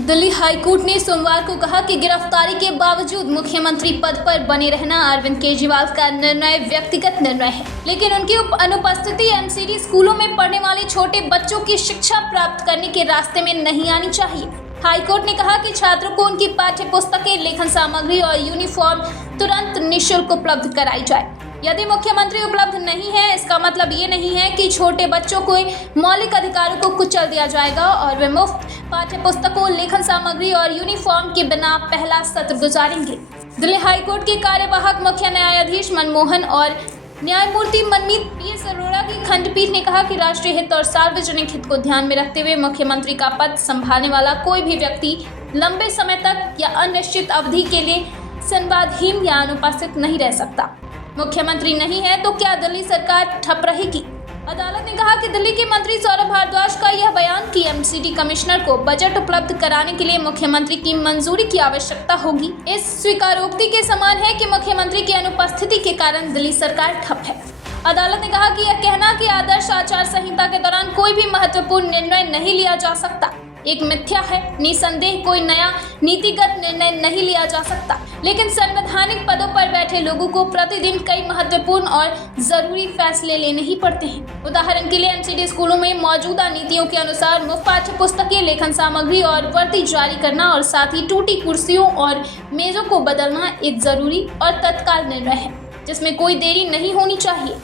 Delhi high court ने सोमवार को कहा कि गिरफ्तारी के बावजूद मुख्यमंत्री पद पर बने रहना अरविंद केजरीवाल का निर्णय व्यक्तिगत निर्णय है, लेकिन उनकी अनुपस्थिति एमसीडी स्कूलों में पढ़ने वाले छोटे बच्चों की शिक्षा प्राप्त करने के रास्ते में नहीं आनी चाहिए। हाईकोर्ट ने कहा कि छात्रों को उनकी पाठ्य पुस्तकें, लेखन सामग्री और यूनिफॉर्म तुरंत निःशुल्क उपलब्ध कराई जाए। यदि मुख्यमंत्री उपलब्ध नहीं है, इसका मतलब ये नहीं है कि छोटे बच्चों को मौलिक अधिकारों को कुचल दिया जाएगा और वे मुफ्त पाठ्य पुस्तकों, लेखन सामग्री और यूनिफॉर्म के बिना पहला सत्र गुजारेंगे। दिल्ली हाईकोर्ट के कार्यवाहक मुख्य न्यायाधीश मनमोहन और न्यायमूर्ति मनमीत पीएस अरोड़ा की खंडपीठ ने कहा कि राष्ट्रीय हित और सार्वजनिक हित को ध्यान में रखते हुए मुख्यमंत्री का पद संभालने वाला कोई भी व्यक्ति लंबे समय तक या अनिश्चित अवधि के लिए संवादहीन या अनुपस्थित नहीं रह सकता। मुख्यमंत्री नहीं है तो क्या दिल्ली सरकार ठप रहेगी? अदालत ने कहा कि दिल्ली के मंत्री सौरभ भारद्वाज का यह बयान कि एमसीडी कमिश्नर को बजट उपलब्ध कराने के लिए मुख्यमंत्री की मंजूरी की आवश्यकता होगी, इस स्वीकारोक्ति के समान है कि मुख्यमंत्री की अनुपस्थिति के कारण दिल्ली सरकार ठप है। अदालत ने कहा कि यह कहना कि आदर्श आचार संहिता के दौरान कोई भी महत्वपूर्ण निर्णय नहीं लिया जा सकता एक मिथ्या है। निसंदेह कोई नया नीतिगत निर्णय नहीं लिया जा सकता, लेकिन संवैधानिक पदों पर बैठे लोगों को प्रतिदिन कई महत्वपूर्ण और जरूरी फैसले लेने ही पड़ते हैं। उदाहरण के लिए एमसीडी स्कूलों में मौजूदा नीतियों के अनुसार मुफ्त पाठ्य पुस्तकें, लेखन सामग्री और वर्दी जारी करना और साथ ही टूटी कुर्सियों और मेजों को बदलना एक जरूरी और तत्काल निर्णय है, जिसमें कोई देरी नहीं होनी चाहिए।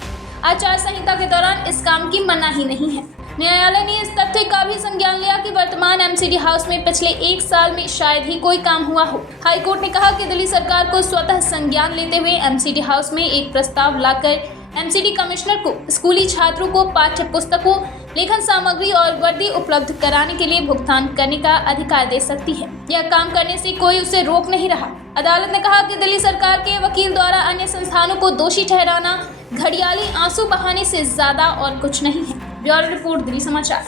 आचार संहिता के दौरान इस काम की मनाही नहीं है। न्यायालय ने इस तथ्य का भी संज्ञान लिया कि वर्तमान एमसीडी हाउस में पिछले 1 साल में शायद ही कोई काम हुआ हो। हाईकोर्ट ने कहा कि दिल्ली सरकार को स्वतः संज्ञान लेते हुए एमसीडी हाउस में एक प्रस्ताव लाकर एमसीडी कमिश्नर को स्कूली छात्रों को पाठ्य पुस्तकों, लेखन सामग्री और वर्दी उपलब्ध कराने के लिए भुगतान करने का अधिकार दे सकती है। यह काम करने से कोई उसे रोक नहीं रहा। अदालत ने कहा कि दिल्ली सरकार के वकील द्वारा अन्य संस्थानों को दोषी ठहराना घड़ियाली आंसू बहाने से ज्यादा और कुछ नहीं है। ब्यूरो रिपोर्ट, दिल्ली समाचार।